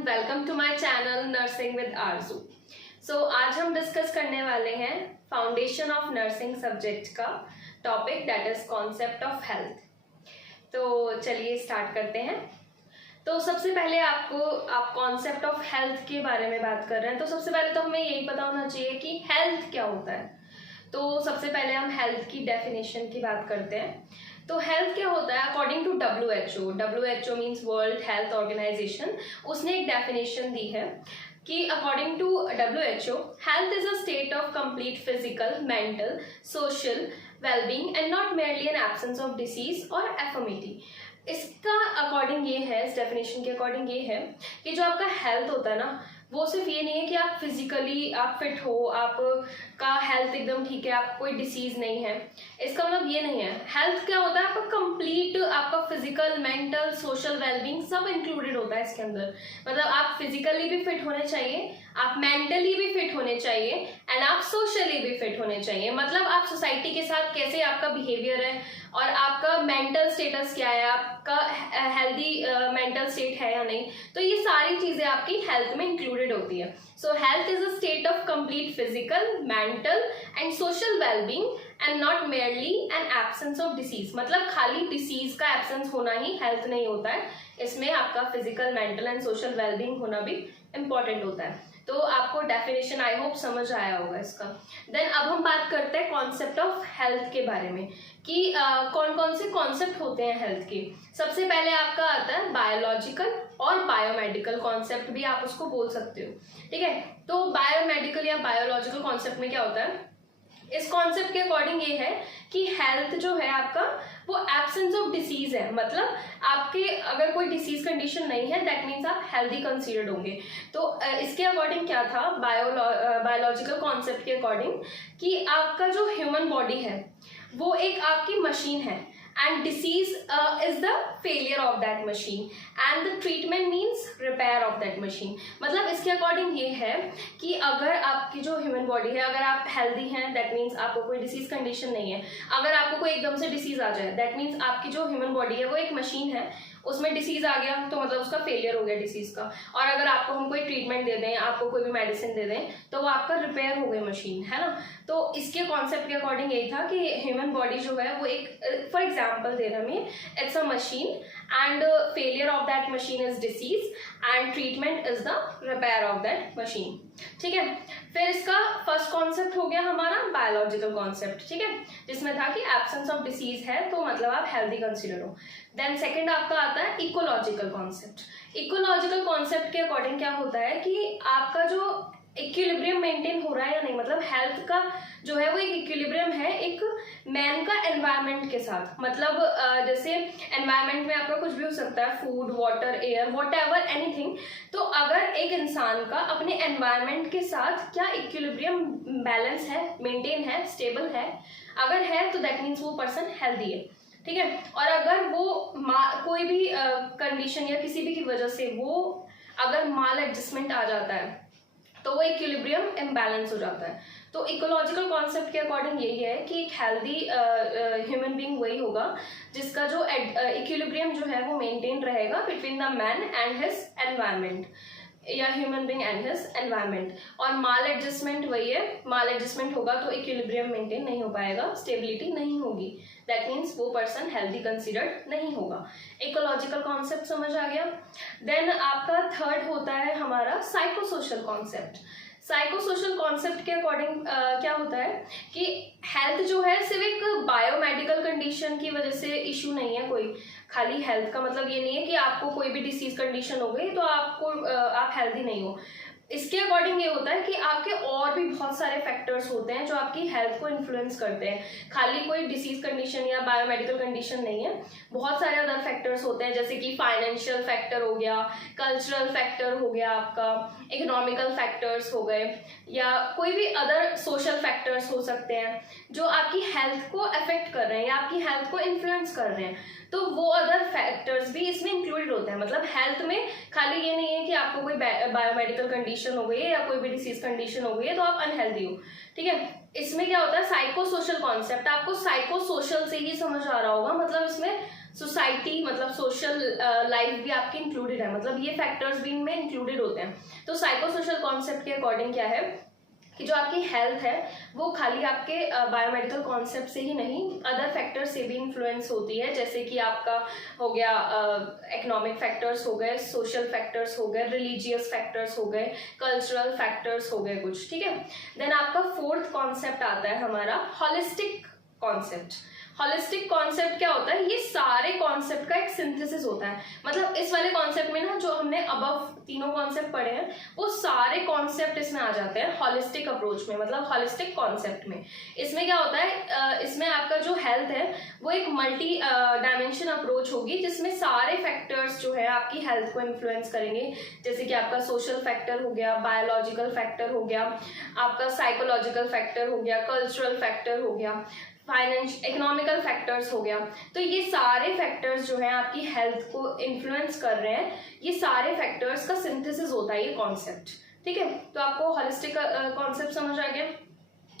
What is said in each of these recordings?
Welcome to my channel nursing with Arzoo. आज हम discuss करने वाले हैं फाउंडेशन ऑफ नर्सिंग सब्जेक्ट का topic that is concept of health. तो चलिए स्टार्ट करते हैं। तो सबसे पहले आप कॉन्सेप्ट ऑफ हेल्थ के बारे में बात कर रहे हैं, तो सबसे पहले तो हमें यही पता होना चाहिए कि हेल्थ क्या होता है। तो सबसे पहले हम हेल्थ की डेफिनेशन की बात करते हैं। तो हेल्थ क्या होता है according to WHO means world health organisation, उसने एक डेफिनेशन दी है कि according to WHO health is a state of complete physical, mental, social wellbeing and not merely an absence of disease और एफर्मिटी। इसका अकॉर्डिंग ये है, इस डेफिनेशन के अकॉर्डिंग ये है कि जो आपका हेल्थ होता है ना, वो सिर्फ ये नहीं है कि आप फिजिकली आप फिट हो, आपका हेल्थ एकदम ठीक है, आपको कोई डिसीज नहीं है। इसका मतलब ये नहीं है। हेल्थ क्या होता है आपका कंप्लीट, आपका फिजिकल, मेंटल, सोशल वेलबींग सब इंक्लूडेड होता है इसके अंदर। मतलब आप फिजिकली भी फिट होने चाहिए, आप मेंटली भी फिट होने चाहिए एंड आप सोशली भी फिट होने चाहिए। मतलब आप सोसाइटी के साथ कैसे आपका बिहेवियर है और आपका मेंटल स्टेटस क्या है, आपका हेल्दी मेंटल स्टेट है या नहीं, तो ये सारी चीजें आपकी हेल्थ में इंक्लूडेड होती है। सो health is a state of complete physical, mental and social wellbeing and not merely an absence of disease. मतलब खाली डिसीज का एब्सेंस होना ही हेल्थ नहीं होता है, इसमें आपका physical, mental and social wellbeing होना भी इंपॉर्टेंट होता है। तो आपको डेफिनेशन आई होप समझ आया होगा इसका। देन अब हम बात करते हैं कॉन्सेप्ट ऑफ हेल्थ के बारे में कि कौन कौन से कॉन्सेप्ट होते हैं हेल्थ के। सबसे पहले आपका आता है बायोलॉजिकल और बायोमेडिकल कॉन्सेप्ट भी आप उसको बोल सकते हो, ठीक है। तो बायोमेडिकल या बायोलॉजिकल कॉन्सेप्ट में क्या होता है, इस कॉन्सेप्ट के अकॉर्डिंग ये है कि हेल्थ जो है आपका वो एब्सेंस ऑफ डिसीज है। मतलब आपके अगर कोई डिसीज कंडीशन नहीं है दैट मीन्स आप हेल्दी कंसीडर्ड होंगे। तो इसके अकॉर्डिंग क्या था बायोलॉजिकल कॉन्सेप्ट के अकॉर्डिंग कि आपका जो ह्यूमन बॉडी है वो एक आपकी मशीन है and disease is the failure of that machine and the treatment means repair of that machine। मतलब इसके अकॉर्डिंग ये है कि अगर आपकी जो ह्यूमन बॉडी है, अगर आप हेल्दी हैं दैट मीन्स आपको कोई डिसीज कंडीशन नहीं है। अगर आपको कोई एकदम से डिसीज आ जाए दैट मीन्स आपकी जो ह्यूमन बॉडी है वो एक मशीन है, उसमें डिसीज आ गया तो मतलब उसका फेलियर हो गया डिसीज का। और अगर आपको हम कोई ट्रीटमेंट दे दें, आपको कोई भी मेडिसिन दे दें, तो वो आपका रिपेयर हो गई मशीन, है ना। तो इसके कॉन्सेप्ट के अकॉर्डिंग यही था कि ह्यूमन बॉडी जो है वो एक, फॉर एग्जाम्पल दे रहा मैं, it's a machine and failure of that machine is disease and treatment is the repair of that machine, ठीक है। फिर इसका फर्स्ट कॉन्सेप्ट हो गया हमारा बायोलॉजिकल कॉन्सेप्ट, ठीक है, जिसमें था कि एब्सेंस ऑफ डिसीज है तो मतलब आप हेल्दी कंसीडर हो। देन सेकंड आपका आता है इकोलॉजिकल कॉन्सेप्ट। इकोलॉजिकल कॉन्सेप्ट के अकॉर्डिंग क्या होता है कि आपका जो इक्विलिब्रियम मेंटेन हो रहा है या नहीं, मतलब हेल्थ का जो है वो एक इक्विलिब्रियम है एक मैन का एनवायरनमेंट के साथ। मतलब जैसे एनवायरनमेंट में आपका कुछ भी हो सकता है, food, water, air, whatever, anything. तो अगर एक इंसान का अपने एनवायरनमेंट के साथ क्या इक्विलिब्रियम बैलेंस है, मेंटेन है, स्टेबल है, अगर है तो दैट मीन्स वो पर्सन हेल्दी है, ठीक है। और अगर वो कोई भी कंडीशन या किसी भी की वजह से वो अगर माल एडजस्टमेंट आ जाता है तो वो इक्विलिब्रियम इम्बैलेंस हो जाता है। तो इकोलॉजिकल कॉन्सेप्ट के अकॉर्डिंग यही है कि एक हेल्दी ह्यूमन बीइंग वही होगा जिसका जो इक्विलिब्रियम जो है वो मेंटेन रहेगा between the man and his environment या human being and his environment. और माल एडजस्टमेंट वही है, माल एडजस्टमेंट होगा तो इक्विलिब्रियम मेंटेन नहीं हो पाएगा, स्टेबिलिटी नहीं होगी, दैट मीन्स वो पर्सन हेल्दी कंसीडर्ड नहीं होगा। इकोलॉजिकल कॉन्सेप्ट समझ आ गया। देन आपका थर्ड होता है हमारा साइकोसोशल कॉन्सेप्ट। साइकोसोशल कॉन्सेप्ट के अकॉर्डिंग क्या होता है कि हेल्थ जो है सिर्फ एक बायोमेडिकल कंडीशन की वजह से इशू नहीं है कोई। खाली हेल्थ का मतलब ये नहीं है कि आपको कोई भी डिसीज कंडीशन हो गई तो आप हेल्दी नहीं हो। इसके अकॉर्डिंग ये होता है कि आपके और भी बहुत सारे फैक्टर्स होते हैं जो आपकी हेल्थ को इन्फ्लुएंस करते हैं। खाली कोई डिसीज कंडीशन या बायोमेडिकल कंडीशन नहीं है, बहुत सारे अदर फैक्टर्स होते हैं, जैसे कि फाइनेंशियल फैक्टर हो गया, कल्चरल फैक्टर हो गया, आपका इकोनॉमिकल फैक्टर्स हो गए, या कोई भी अदर सोशल फैक्टर्स हो सकते हैं जो आपकी हेल्थ को अफेक्ट कर रहे हैं या आपकी हेल्थ को इन्फ्लुएंस कर रहे हैं। तो वो अदर फैक्टर्स भी इसमें इंक्लूडेड होते हैं। मतलब हेल्थ में खाली ये नहीं है कि आपको कोई बायोमेडिकल कंडीशन हो गई है या कोई भी डिसीज कंडीशन हो गई है तो आप अनहेल्दी हो, ठीक है। इसमें क्या होता है साइको सोशल कॉन्सेप्ट, आपको साइको सोशल से ही समझ आ रहा होगा। मतलब इसमें सोसाइटी मतलब सोशल लाइफ भी आपकी इंक्लूडेड है, मतलब ये फैक्टर्स भी इनमें इंक्लूडेड होते हैं। तो साइको सोशल कॉन्सेप्ट के अकॉर्डिंग क्या है कि जो आपकी हेल्थ है वो खाली आपके बायोमेडिकल कॉन्सेप्ट से ही नहीं, अदर फैक्टर से भी इन्फ्लुएंस होती है, जैसे कि आपका हो गया इकोनॉमिक फैक्टर्स हो गए, सोशल फैक्टर्स हो गए, रिलीजियस फैक्टर्स हो गए, कल्चरल फैक्टर्स हो गए कुछ, ठीक है। देन आपका फोर्थ कॉन्सेप्ट आता है हमारा हॉलिस्टिक कॉन्सेप्ट। हॉलिस्टिक कॉन्सेप्ट क्या होता है, ये सारे कॉन्सेप्ट का एक सिंथेसिस होता है। मतलब इस वाले कॉन्सेप्ट में ना जो हमने अबव तीनों कॉन्सेप्ट पढ़े हैं वो सारे कॉन्सेप्ट इसमें आ जाते हैं हॉलिस्टिक अप्रोच में, मतलब हॉलिस्टिक कॉन्सेप्ट में। इसमें क्या होता है, इसमें आपका जो हेल्थ है वो एक मल्टी डायमेंशन अप्रोच होगी, जिसमें सारे फैक्टर्स जो है आपकी हेल्थ को इन्फ्लुएंस करेंगे, जैसे कि आपका सोशल फैक्टर हो गया, बायोलॉजिकल फैक्टर हो गया, आपका साइकोलॉजिकल फैक्टर हो गया, कल्चरल फैक्टर हो गया, इकोनॉमिकल फैक्टर्स हो गया। तो ये सारे फैक्टर्स जो हैं आपकी हेल्थ को इन्फ्लुएंस कर रहे हैं, ये सारे फैक्टर्स का सिंथेसिस होता है ये कॉन्सेप्ट, ठीक है। तो आपको हॉलिस्टिक कॉन्सेप्ट समझ आ गया।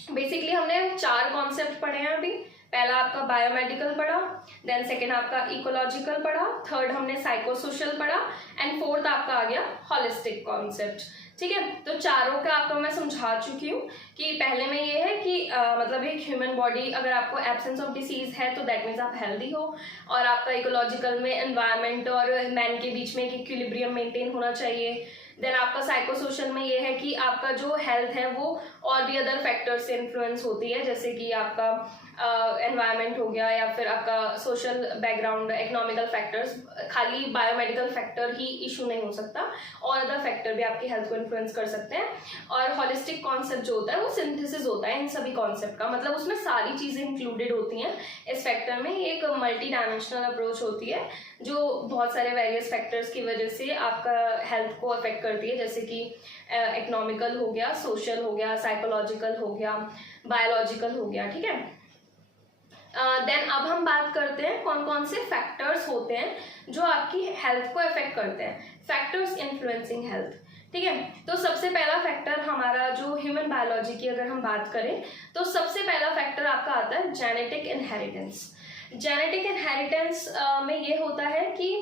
बेसिकली हमने 4 कॉन्सेप्ट पढ़े हैं अभी। पहला आपका बायोमेडिकल पढ़ा, देन सेकेंड आपका इकोलॉजिकल पढ़ा, थर्ड हमने साइकोसोशल पढ़ा, एंड फोर्थ आपका आ गया हॉलिस्टिक कॉन्सेप्ट, ठीक है। तो चारों का आपको मैं समझा चुकी हूँ कि पहले में ये है कि मतलब एक ह्यूमन बॉडी, अगर आपको एब्सेंस ऑफ डिसीज है तो दैट मीन्स आप हेल्दी हो, और आपका इकोलॉजिकल में एनवायरनमेंट और मैन के बीच में एक इक्विलिब्रियम मेंटेन होना चाहिए। देन आपका साइकोसोशल में ये है कि आपका जो हेल्थ है वो और भी अदर फैक्टर्स से इन्फ्लुएंस होती है, जैसे कि आपका एनवायरनमेंट हो गया, या फिर आपका सोशल बैकग्राउंड, इकोनॉमिकल फैक्टर्स। खाली बायोमेडिकल फैक्टर ही इशू नहीं हो सकता, और अदर फैक्टर भी आपकी हेल्थ को इन्फ्लुएंस कर सकते हैं। और हॉलिस्टिक कॉन्सेप्ट जो होता है वो सिंथेसिस होता है इन सभी कॉन्सेप्ट का, मतलब उसमें सारी चीज़ें इंक्लूडेड होती हैं इस फैक्टर में। एक मल्टी डायमेंशनल अप्रोच होती है जो बहुत सारे वेरियस फैक्टर्स की वजह से आपका हेल्थ को अफेक्ट करती है, जैसे कि इकोनॉमिकल हो गया, सोशल हो गया, साइकोलॉजिकल हो गया, बायोलॉजिकल हो गया, ठीक है। देन अब हम बात करते हैं कौन कौन से फैक्टर्स होते हैं जो आपकी हेल्थ को अफेक्ट करते हैं, फैक्टर्स इन्फ्लुएंसिंग हेल्थ, ठीक है। तो सबसे पहला फैक्टर हमारा जो ह्यूमन बायोलॉजी की अगर हम बात करें तो सबसे पहला फैक्टर आपका आता है जेनेटिक इनहेरिटेंस। जेनेटिक इनहेरिटेंस में ये होता है कि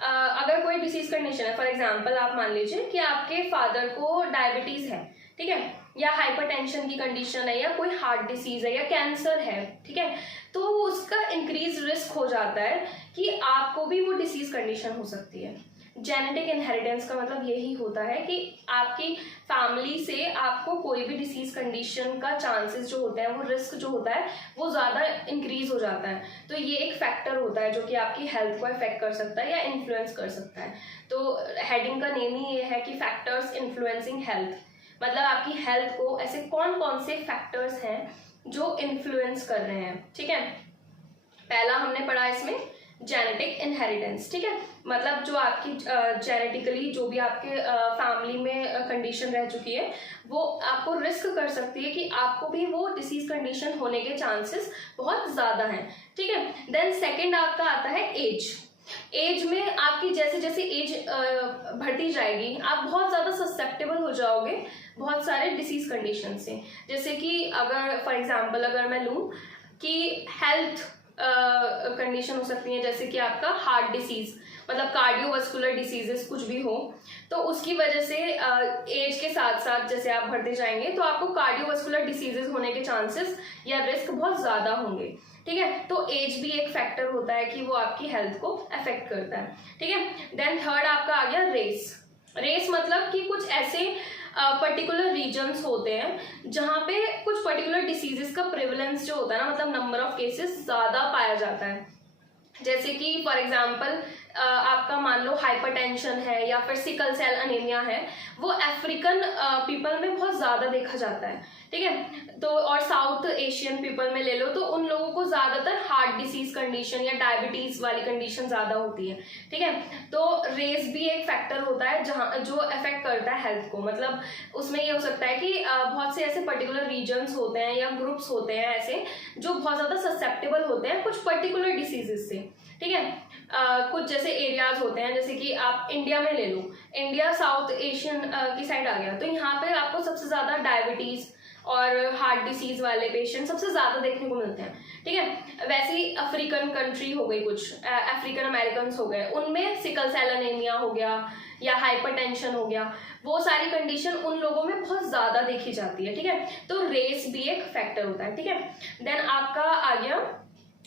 अगर कोई डिसीज कंडीशन है, फॉर एग्जांपल आप मान लीजिए कि आपके फादर को डायबिटीज है, ठीक है, या हाइपरटेंशन की कंडीशन है, या कोई हार्ट डिसीज है, या कैंसर है, ठीक है, तो उसका इंक्रीज रिस्क हो जाता है कि आपको भी वो डिसीज कंडीशन हो सकती है। जेनेटिक इनहेरिटेंस का मतलब यही होता है कि आपकी फैमिली से आपको कोई भी डिसीज कंडीशन का चांसेस जो होता है, वो रिस्क जो होता है वो ज़्यादा इंक्रीज हो जाता है। तो ये एक फैक्टर होता है जो कि आपकी हेल्थ को अफेक्ट कर सकता है या इन्फ्लुएंस कर सकता है। तो हेडिंग का नेम ही ये है कि फैक्टर्स इन्फ्लुएंसिंग हेल्थ, मतलब आपकी हेल्थ को ऐसे कौन कौन से फैक्टर्स हैं जो इन्फ्लुएंस कर रहे हैं, ठीक है। पहला हमने पढ़ा इसमें जेनेटिक इनहेरिटेंस, ठीक है, मतलब जो आपकी जेनेटिकली जो भी आपके फैमिली में कंडीशन रह चुकी है वो आपको रिस्क कर सकती है कि आपको भी वो डिसीज कंडीशन होने के चांसेस बहुत ज़्यादा हैं, ठीक है। देन सेकंड आपका आता है एज। एज में आपकी जैसे जैसे एज बढ़ती जाएगी आप बहुत ज़्यादा ससेप्टेबल हो जाओगे बहुत सारे डिसीज कंडीशन से। जैसे कि अगर फॉर एग्जांपल अगर मैं लूँ कि हेल्थ कंडीशन हो सकती है, जैसे कि आपका हार्ट डिसीज, मतलब कार्डियोवास्कुलर डिसीजेस कुछ भी हो, तो उसकी वजह से एज के साथ साथ जैसे आप बढ़ते जाएंगे तो आपको कार्डियोवास्कुलर डिसीजेस होने के चांसेस या रिस्क बहुत ज़्यादा होंगे, ठीक है। तो एज भी एक फैक्टर होता है कि वो आपकी हेल्थ को अफेक्ट करता है, ठीक है। देन थर्ड आपका आ गया रेस। रेस मतलब कि कुछ ऐसे पर्टिकुलर रीजन्स होते हैं जहाँ पे कुछ पर्टिकुलर डिसीजेस का प्रेवलेंस जो होता है ना, मतलब नंबर ऑफ केसेस ज़्यादा पाया जाता है। जैसे कि फॉर एग्जांपल आपका मान लो हाइपरटेंशन है या फिर सिकल सेल अनीमिया है, वो अफ्रीकन पीपल में बहुत ज़्यादा देखा जाता है, ठीक है। तो और साउथ एशियन पीपल में ले लो तो उन लोगों को ज़्यादातर हार्ट डिसीज कंडीशन या डायबिटीज़ वाली कंडीशन ज़्यादा होती है, ठीक है। तो रेस भी एक फैक्टर होता है जहाँ जो अफेक्ट करता है हेल्थ को, मतलब उसमें ये हो सकता है कि बहुत से ऐसे पर्टिकुलर रीजन्स होते हैं या ग्रुप्स होते हैं ऐसे जो बहुत ज़्यादा ससेप्टेबल होते हैं कुछ पर्टिकुलर डिसीजेस से, ठीक है। कुछ जैसे एरियाज होते हैं, जैसे कि आप इंडिया में ले लो, इंडिया साउथ एशियन की साइड आ गया तो यहाँ पे आपको सबसे ज़्यादा डायबिटीज़ और हार्ट डिसीज वाले पेशेंट सबसे ज़्यादा देखने को मिलते हैं, ठीक है। वैसे ही अफ्रीकन कंट्री हो गई, कुछ अफ्रीकन अमेरिकन हो गए, उनमें सिकल सेल एनीमिया हो गया या हाइपरटेंशन हो गया, वो सारी कंडीशन उन लोगों में बहुत ज़्यादा देखी जाती है, ठीक है। तो रेस भी एक फैक्टर होता है, ठीक है। देन आपका आ गया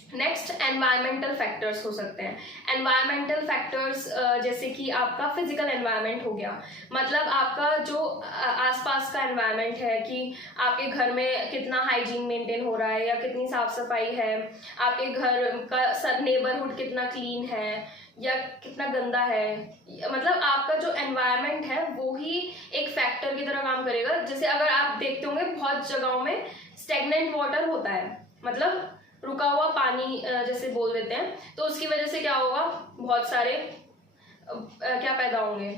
नेक्स्ट एनवायरमेंटल फैक्टर्स हो सकते हैं। एनवायरमेंटल फैक्टर्स जैसे कि आपका फिजिकल एनवायरनमेंट हो गया, मतलब आपका जो आसपास का एनवायरनमेंट है कि आपके घर में कितना हाइजीन मेंटेन हो रहा है या कितनी साफ सफाई है, आपके घर का नेबरहुड कितना क्लीन है या कितना गंदा है, मतलब आपका जो एनवायरनमेंट है वो ही एक फैक्टर की तरह काम करेगा। जैसे अगर आप देखते होंगे बहुत जगहों में स्टेगनेंट वाटर होता है, मतलब रुका हुआ पानी जैसे बोल देते हैं, तो उसकी वजह से क्या होगा, बहुत सारे क्या पैदा होंगे,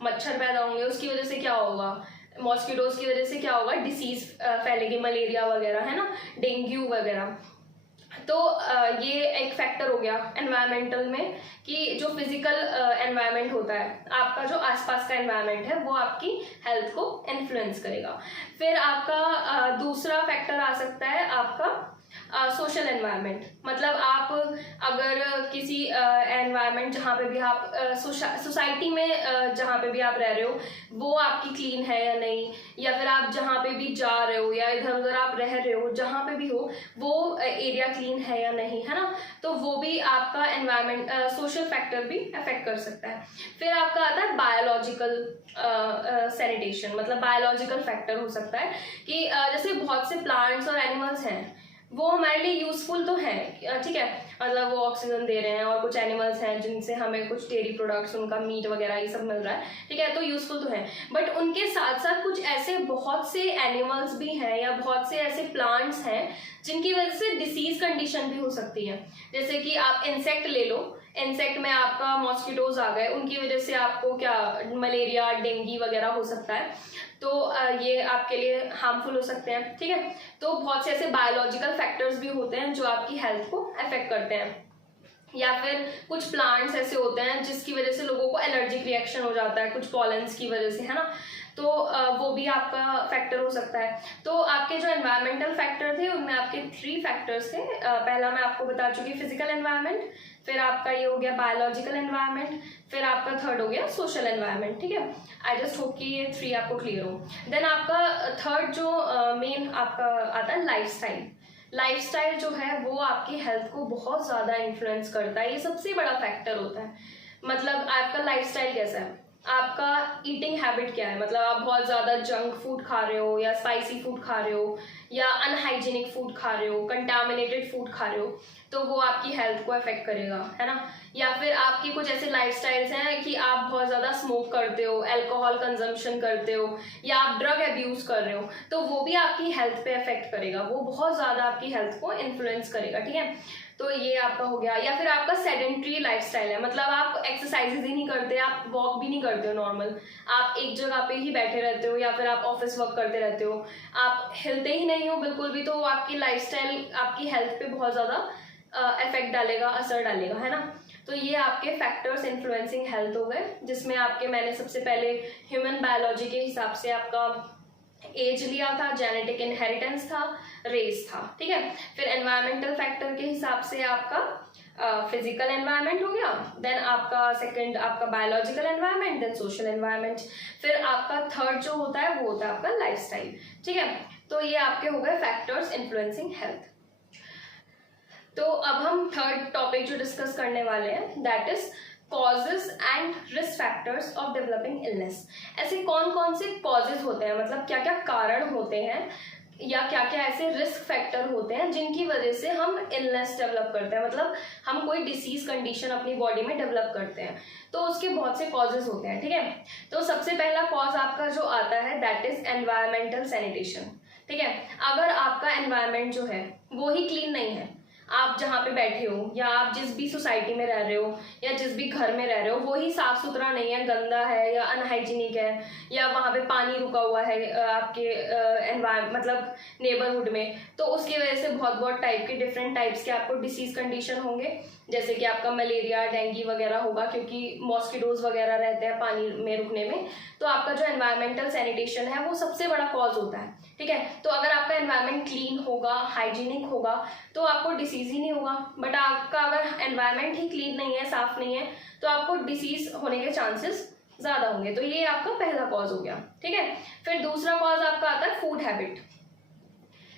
मच्छर पैदा होंगे, उसकी वजह से क्या होगा, मॉस्किटोज की वजह से क्या होगा, डिसीज फैलेगी, मलेरिया वगैरह, है ना, डेंगू वगैरह। तो ये एक फैक्टर हो गया एनवायरमेंटल में कि जो फिजिकल एनवायरनमेंट होता है, आपका जो आसपास का एनवायरनमेंट है वो आपकी हेल्थ को इन्फ्लुएंस करेगा। फिर आपका दूसरा फैक्टर आ सकता है आपका सोशल एनवायरनमेंट, मतलब आप अगर किसी एनवायरनमेंट जहाँ पे भी आप सोसाइटी में जहाँ पे भी आप रह रहे हो वो आपकी क्लीन है या नहीं, या फिर आप जहाँ पे भी जा रहे हो या इधर उधर आप रह रहे हो जहाँ पे भी हो वो एरिया क्लीन है या नहीं, है ना, तो वो भी आपका एनवायरनमेंट सोशल फैक्टर भी अफेक्ट कर सकता है। फिर आपका आता है बायोलॉजिकल सैनिटेशन, मतलब बायोलॉजिकल फैक्टर हो सकता है कि जैसे बहुत से प्लांट्स और एनिमल्स हैं वो हमारे लिए यूजफुल तो हैं, ठीक है, मतलब वो ऑक्सीजन दे रहे हैं, और कुछ एनिमल्स हैं जिनसे हमें कुछ डेयरी प्रोडक्ट्स, उनका मीट वगैरह ये सब मिल रहा है, ठीक है, तो यूजफुल तो है। बट उनके साथ साथ कुछ ऐसे बहुत से एनिमल्स भी हैं या बहुत से ऐसे प्लांट्स हैं जिनकी वजह से डिसीज कंडीशन भी हो सकती है। जैसे कि आप इंसेक्ट ले लो, इंसेक्ट में आपका मॉस्किटोज आ गए, उनकी वजह से आपको क्या मलेरिया, डेंगू वगैरह हो सकता है, तो ये आपके लिए हार्मफुल हो सकते हैं, ठीक है। तो बहुत से ऐसे बायोलॉजिकल फैक्टर्स भी होते हैं जो आपकी हेल्थ को अफेक्ट करते हैं। या फिर कुछ प्लांट्स ऐसे होते हैं जिसकी वजह से लोगों को एलर्जिक रिएक्शन हो जाता है कुछ पॉलेंस की वजह से, है ना, तो वो भी आपका फैक्टर हो सकता है। तो आपके जो एनवायरमेंटल फैक्टर थे उनमें आपके 3 फैक्टर्स थे। पहला मैं आपको बता चुकी फिजिकल एनवायरनमेंट, फिर आपका ये हो गया बायोलॉजिकल एनवायरनमेंट, फिर आपका थर्ड हो गया सोशल एनवायरनमेंट, ठीक है। आई जस्ट होप कि ये 3 आपको क्लियर हो। देन आपका थर्ड जो मेन आपका आता है लाइफस्टाइल। लाइफस्टाइल जो है वो आपकी हेल्थ को बहुत ज़्यादा इन्फ्लुएंस करता है, ये सबसे बड़ा फैक्टर होता है। मतलब आपका लाइफस्टाइल कैसा है, आपका ईटिंग हैबिट क्या है, मतलब आप बहुत ज़्यादा जंक फूड खा रहे हो या स्पाइसी फूड खा रहे हो या अनहाइजीनिक फूड खा रहे हो, कंटामिनेटेड फूड खा रहे हो, तो वो आपकी हेल्थ को अफेक्ट करेगा, है ना। या फिर आपकी कुछ ऐसे लाइफस्टाइल्स हैं कि आप बहुत ज़्यादा स्मोक करते हो, अल्कोहल कंजम्पशन करते हो या आप ड्रग अब्यूज कर रहे हो, तो वो भी आपकी हेल्थ पे अफेक्ट करेगा, वो बहुत ज़्यादा आपकी हेल्थ को इन्फ्लुएंस करेगा, ठीक है। तो ये आपका हो गया। या फिर आपका सेडेंट्री लाइफस्टाइल है, मतलब आप एक्सरसाइजेज ही नहीं करते, आप वॉक भी नहीं करते हो नॉर्मल, आप एक जगह पे ही बैठे रहते हो या फिर आप ऑफिस वर्क करते रहते हो, आप हिलते ही नहीं हो बिल्कुल भी, तो आपकी लाइफस्टाइल आपकी हेल्थ पे बहुत ज़्यादा इफेक्ट डालेगा, असर डालेगा, है ना। तो ये आपके फैक्टर्स इन्फ्लुएंसिंग हेल्थ हो गए, जिसमें आपके मैंने सबसे पहले ह्यूमन बायोलॉजी के हिसाब से आपका एज लिया था, जेनेटिक इनहेरिटेंस था, रेस था, ठीक है। फिर एनवायरमेंटल फैक्टर के हिसाब से आपका फिजिकल एनवायरनमेंट हो गया, देन आपका सेकंड आपका biological environment, then social environment, फिर आपका थर्ड जो होता है वो होता है आपका लाइफस्टाइल, ठीक है। तो ये आपके हो गए फैक्टर्स इन्फ्लुएंसिंग हेल्थ। तो अब हम थर्ड टॉपिक जो डिस्कस करने वाले हैं that is causes and risk factors of developing illness. ऐसे कौन कौन से कॉजेज होते हैं, मतलब क्या क्या कारण होते हैं या क्या क्या ऐसे रिस्क फैक्टर होते हैं जिनकी वजह से हम इलनेस डेवलप करते हैं, मतलब हम कोई डिसीज कंडीशन अपनी बॉडी में डेवलप करते हैं, तो उसके बहुत से कॉजेज होते हैं, ठीक है। तो सबसे पहला कॉज आपका जो आता है दैट इज एनवायरमेंटल सैनिटेशन, ठीक है। अगर आपका एनवायरमेंट जो है वो ही क्लीन नहीं है, आप जहाँ पे बैठे हो या आप जिस भी सोसाइटी में रह रहे हो या जिस भी घर में रह रहे हो वो ही साफ सुथरा नहीं है, गंदा है या अनहाइजीनिक है, या वहाँ पे पानी रुका हुआ है आपके एनवायरमेंट मतलब नेबरहुड में, तो उसकी वजह से बहुत बहुत टाइप के डिफरेंट टाइप्स के आपको डिसीज कंडीशन होंगे, जैसे कि आपका मलेरिया, डेंगू वगैरह होगा, क्योंकि मॉस्किटोज वगैरह रहते हैं पानी में रुकने में। तो आपका जो एनवायरमेंटल सैनिटेशन है वो सबसे बड़ा कॉज होता है, ठीक है। तो अगर आपका एनवायरमेंट क्लीन होगा, हाइजीनिक होगा, तो आपको डिसीज ही नहीं होगा। बट आपका अगर एनवायरमेंट ही क्लीन नहीं है, साफ नहीं है, तो आपको डिसीज होने के चांसेस ज़्यादा होंगे। तो ये आपका पहला कॉज हो गया, ठीक है। फिर दूसरा कॉज आपका आता है फूड हैबिट।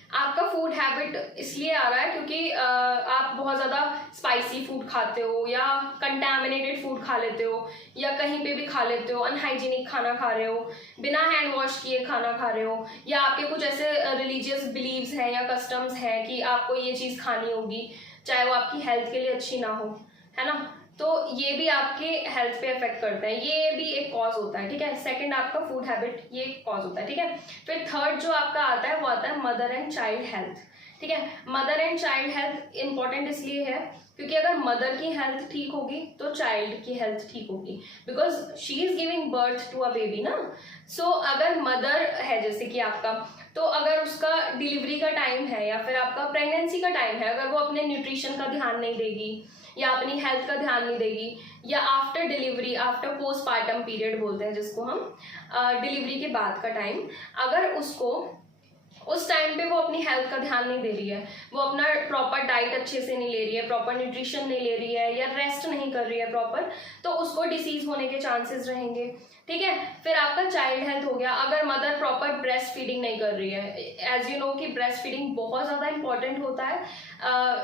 आपका फूड हैबिट इसलिए आ रहा है क्योंकि आप बहुत ज़्यादा स्पाइसी फूड खाते हो, या कंटामिनेटेड फूड खा लेते हो, या कहीं पे भी खा लेते हो, अनहाइजीनिक खाना खा रहे हो, बिना हैंड वॉश किए खाना खा रहे हो, या आपके कुछ ऐसे रिलीजियस बिलीव्स हैं या कस्टम्स हैं कि आपको ये चीज़ खानी होगी, चाहे वो आपकी हेल्थ के लिए अच्छी ना हो, है ना। तो ये भी आपके हेल्थ पे इफेक्ट करता है, ये भी एक कॉज होता है, ठीक है। सेकंड आपका फूड हैबिट, ये कॉज होता है, ठीक है। फिर थर्ड जो आपका आता है वो आता है मदर एंड चाइल्ड हेल्थ, ठीक है। Mother and child health important इसलिए है क्योंकि अगर मदर की हेल्थ ठीक होगी तो चाइल्ड की हेल्थ ठीक होगी, because she is giving birth to a baby ना। सो अगर मदर है जैसे कि आपका, तो अगर उसका डिलीवरी का टाइम है या फिर आपका प्रेगनेंसी का टाइम है, अगर वो अपने न्यूट्रिशन का ध्यान नहीं देगी या अपनी हेल्थ का ध्यान नहीं देगी, या after delivery, after postpartum period बोलते हैं जिसको हम, डिलीवरी के बाद का टाइम, अगर उसको उस टाइम पे वो अपनी हेल्थ का ध्यान नहीं दे रही है, वो अपना प्रॉपर डाइट अच्छे से नहीं ले रही है, प्रॉपर न्यूट्रिशन नहीं ले रही है, या रेस्ट नहीं कर रही है प्रॉपर, तो उसको डिसीज होने के चांसेस रहेंगे, ठीक है। फिर आपका चाइल्ड हेल्थ हो गया, अगर मदर प्रॉपर ब्रेस्ट फीडिंग नहीं कर रही है, एज यू नो कि ब्रेस्ट फीडिंग बहुत ज़्यादा इंपॉर्टेंट होता है।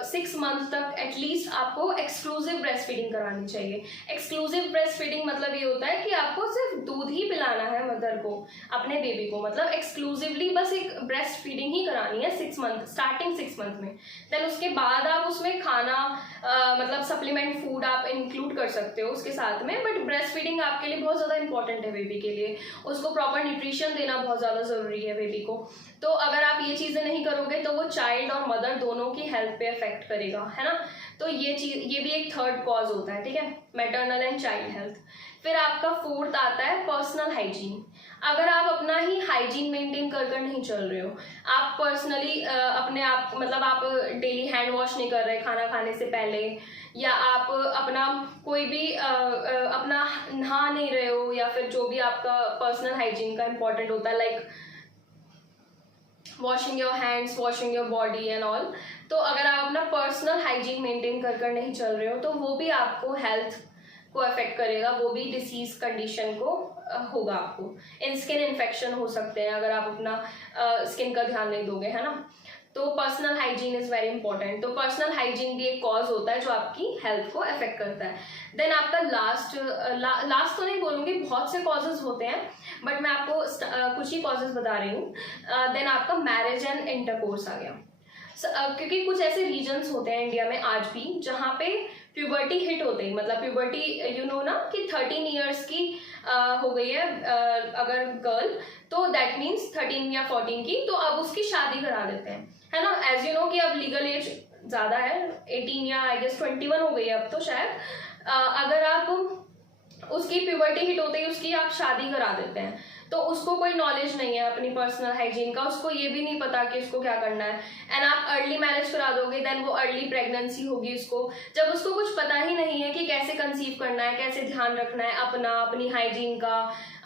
6 मंथ तक एटलीस्ट आपको एक्सक्लूसिव ब्रेस्ट फीडिंग करानी चाहिए। एक्सक्लूसिव ब्रेस्ट फीडिंग मतलब ये होता है कि आपको सिर्फ दूध ही पिलाना है मदर को, अपने बेबी को, मतलब एक्सक्लूसिवली बस एक ब्रेस्ट फीडिंग ही करानी है 6 मंथ, स्टार्टिंग 6 मंथ में। देन उसके बाद आप उसमें खाना मतलब सप्लीमेंट फूड आप इंक्लूड कर सकते हो उसके साथ में, बट ब्रेस्ट फीडिंग आपके लिए बहुत ज़्यादा इंपॉर्टेंट है बेबी के लिए, उसको प्रॉपर न्यूट्रिशन देना बहुत ज़्यादा ज़रूरी है बेबी को। तो अगर आप ये चीज़ें नहीं करोगे तो वो चाइल्ड और मदर दोनों की हेल्थ पे अफेक्ट करेगा, है ना। तो ये भी एक थर्ड कॉज होता है, ठीक है, मैटरनल एंड चाइल्ड हेल्थ। फिर आपका फोर्थ आता है पर्सनल हाइजीन। अगर आप अपना ही हाइजीन मेंटेन कर नहीं चल रहे हो, आप पर्सनली अपने आप मतलब आप डेली हैंड वॉश नहीं कर रहे खाना खाने से पहले, या आप अपना कोई भी अपना नहा नहीं रहे हो, या फिर जो भी आपका पर्सनल हाइजीन का इंपॉर्टेंट होता है, like washing your hands, washing your body and all, तो अगर आप अपना पर्सनल हाइजीन मेंटेन कर नहीं चल रहे हो तो वो भी आपको हेल्थ को अफेक्ट करेगा, वो भी डिसीज कंडीशन को होगा, आपको स्किन इन्फेक्शन हो सकते हैं अगर आप अपना स्किन का ध्यान नहीं दोगे, है ना। तो personal hygiene is very important. तो पर्सनल हाइजीन भी एक कॉज होता है जो आपकी हेल्थ को अफेक्ट करता है। देन आपका लास्ट तो नहीं बोलूँगी, बहुत से कॉजेज होते हैं, बट मैं आपको कुछ ही कॉजेज बता रही हूँ। देन आपका मैरिज एंड इंटरकोर्स आ गया। क्योंकि कुछ ऐसे रीजन्स होते हैं इंडिया में आज भी जहाँ पे प्यूबर्टी हिट होते ही, मतलब प्यूबर्टी यू नो ना कि 13 ईयर्स की हो गई है अगर गर्ल, तो दैट मीन्स 13 या 14 की, तो अब उसकी शादी करा देते हैं, है ना। एज यू नो कि अब लीगल एज ज़्यादा है, 18 या आई गेस 21 हो गई है अब तो शायद। अगर आप उसकी प्यूबर्टी हिट होते ही उसकी आप शादी करा देते हैं, तो उसको कोई नॉलेज नहीं है अपनी पर्सनल हाइजीन का, उसको ये भी नहीं पता कि उसको क्या करना है, एंड आप अर्ली मैरिज करा दोगे, देन वो अर्ली प्रेगनेंसी होगी उसको, जब उसको कुछ पता ही नहीं है कि कैसे कंसीव करना है, कैसे ध्यान रखना है अपनी हाइजीन का,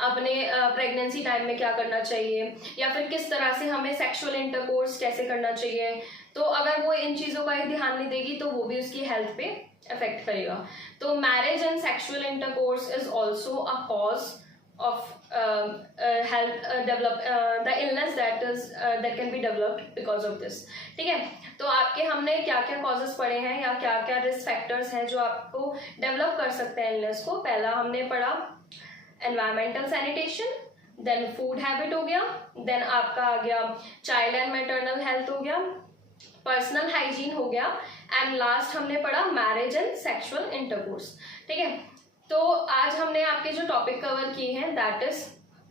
अपने प्रेगनेंसी टाइम में क्या करना चाहिए, या फिर किस तरह से हमें सेक्सुअल इंटरकोर्स कैसे करना चाहिए, तो अगर वो इन चीज़ों का ही ध्यान नहीं देगी तो वो भी उसकी हेल्थ पे अफेक्ट करेगा। तो marriage and sexual intercourse is also a cause of the illness that can be developed because of this, ठीक है। तो आपके हमने क्या क्या कॉजेस पढ़े हैं या क्या क्या रिस्क फैक्टर्स हैं जो आपको डेवलप कर सकते हैं इलनेस को। पहला हमने पढ़ा environmental sanitation, then food habit हो गया, देन आपका आ गया चाइल्ड एंड मैटरनल हेल्थ हो गया, पर्सनल हाइजीन हो गया, एंड लास्ट हमने पढ़ा मैरिज एंड सेक्सुअल इंटरकोर्स, ठीक है। तो आज हमने आपके जो टॉपिक कवर किए हैं दैट इज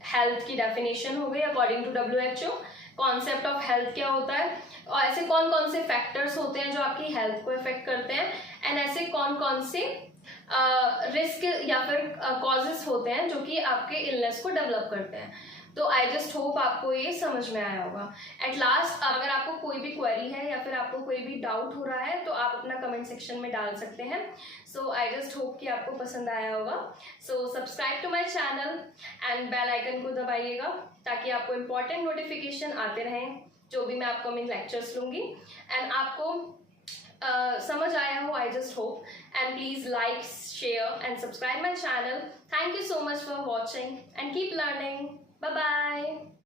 हेल्थ की डेफिनेशन हो गई according to WHO, concept of health क्या होता है, और ऐसे कौन कौन से फैक्टर्स होते हैं जो आपकी हेल्थ को अफेक्ट करते हैं, एंड ऐसे कौन कौन से रिस्क या फिर कॉजेस होते हैं जो कि आपके इलनेस को डेवलप करते हैं। तो आई जस्ट होप आपको ये समझ में आया होगा। एट लास्ट अगर आपको कोई भी क्वेरी है या फिर आपको कोई भी डाउट हो रहा है तो आप अपना कमेंट सेक्शन में डाल सकते हैं। सो आई जस्ट होप कि आपको पसंद आया होगा। So subscribe to my channel and bell icon को दबाइएगा ताकि आपको इम्पॉर्टेंट नोटिफिकेशन आते रहें जो भी मैं अपकमिंग लेक्चर्स लूँगी। एंड आपको समझ आया हो, I just hope, and please like, share and subscribe my channel. Thank you so much for watching and keep learning. Bye bye.